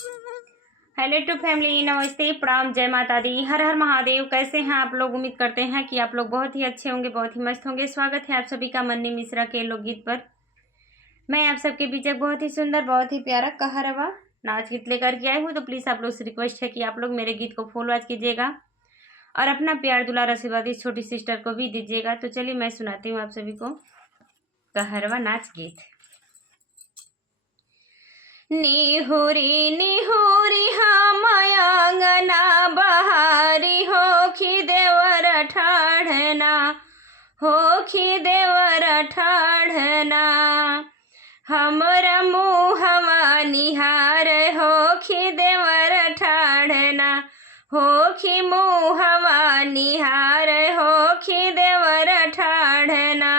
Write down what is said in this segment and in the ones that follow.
Hello two family, नमस्ते, प्रणाम, जय माता दी, हर हर महादेव। कैसे हैं आप लोग? उम्मीद करते हैं कि आप लोग बहुत ही अच्छे होंगे, बहुत ही मस्त होंगे। स्वागत है आप सभी का मन्नी मिश्रा के लोकगीत पर। मैं आप सबके बीच एक बहुत ही सुंदर, बहुत ही प्यारा कहरवा नाच गीत लेकर के आई हूँ। तो प्लीज़ आप लोग से रिक्वेस्ट है कि आप लोग मेरे गीत को फॉलो आज कीजिएगा और अपना प्यार दुलार आशीर्वाद इस छोटी सिस्टर को भी दीजिएगा। तो चलिए मैं सुनाती हूँ आप सभी को कहरवा नाच गीत। निहुरी निहुरी हम अंगना बहारी होखी देवर ठाढ़ना, होखी देवर ठाढ़ना। हमरा मुहवा निहार होखी देवर ठाढ़ना, होखी मुहवा निहार होखी देवर ठाढ़ना।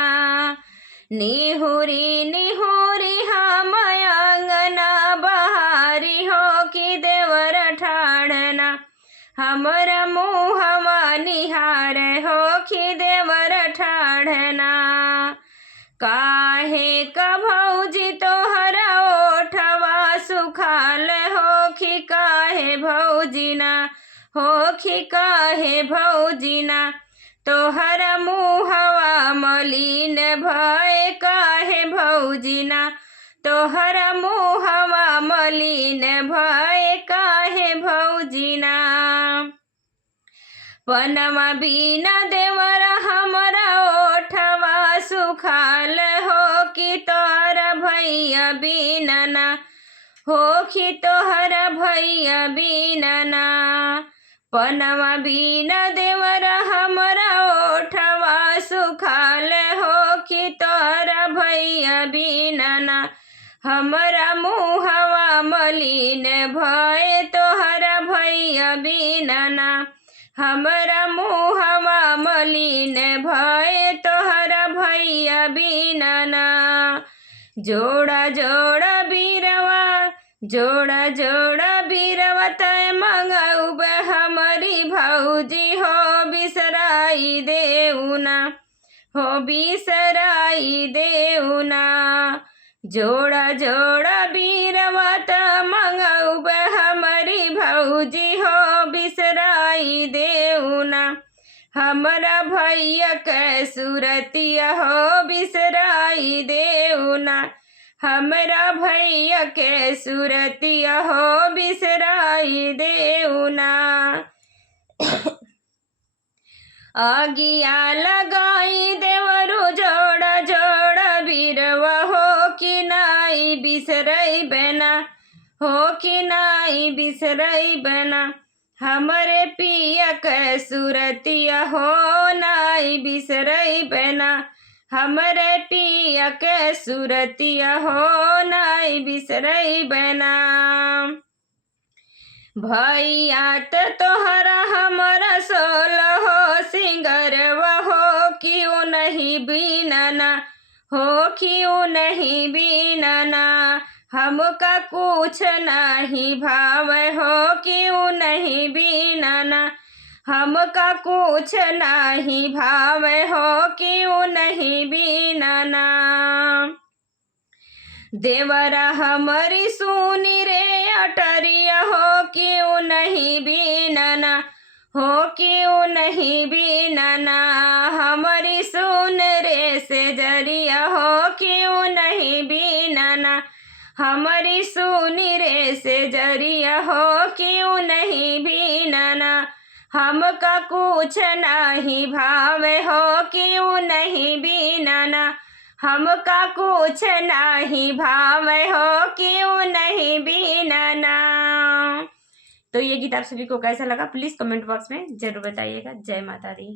निहुरी निहुरी हम अंगना बहारी होखी देवर ठाढ़ना, हमरा मुहवा निहार होखी देवर ठाढ़ना। काहे का भौजी तोहरा ओठवा सुखाल होखी, काहे भौजीना होखी, काहे भौजीना। तोहरा मुहवा मलिन भय काहे भौजीना, तोहरा मुहवा मलिन भय काहे भौजीना। पनमा बिना देवर हमरा ओठवा सुखाल होखी, तोहरा भैया बिनना होखी, तोहरा भैया बिनना। पनमा बिना देवर हमरा ओठवा सुखाल होखी, तोहरा भैया बिनना। हमरा मुहवा मलिन भय तोहरा भैया बिनना, हमरा मुहवा मलिन भय तोहरा भैया बिनना। जोड़ा जोड़ा बीरवा, जोड़ा जोड़ा बीरवा तय मंगाऊब हमारी भौजी हो बिसराई देउना, हो बिसराई देउना। जोड़ा जोड़ा बीरवा त मंगाऊब हमारी भौजी हो बिसराई देउना। हमरा भैया के सूरतिया हो बिसराई देउना, हमरा भैया के सूरतिया हो बिसराई देउना। आगिया लगाई देवरु जोड़ा जोड़ा बीरवा हो कि नाई बिसरई बना, हो कि नाई बिसरई बना। हमरे पिया के सूरतिया हो नाई बिसरई बना, हमरे पिया के सूरतिया हो नाई बिसरई बना। भैया त तोहरा हमरा सोलहो सिंगरवा हो क्यों नहीं बीनना, हो क्यों नहीं बीनना। हमका कुछ नहीं भाव हो क्यों नहीं बीनना, हमका कुछ नहीं भाव हो क्यों नहीं बीनना। देवरा हमारी सुनी रे अटरिया हो क्यों नहीं बीनना, हो क्यों नहीं बीनना। हमारी सुन रे से जरिया हो क्यों नहीं बीनना, हमारी सुनी रे से जरिया हो क्यों नहीं बीनना। हमका कुछ नहीं भाव हो क्यों नहीं बीनना, हमका कुछ नहीं भाव हो क्यों नहीं बीनना। तो ये गीत आप सभी को कैसा लगा प्लीज़ कमेंट बॉक्स में ज़रूर बताइएगा। जय माता दी।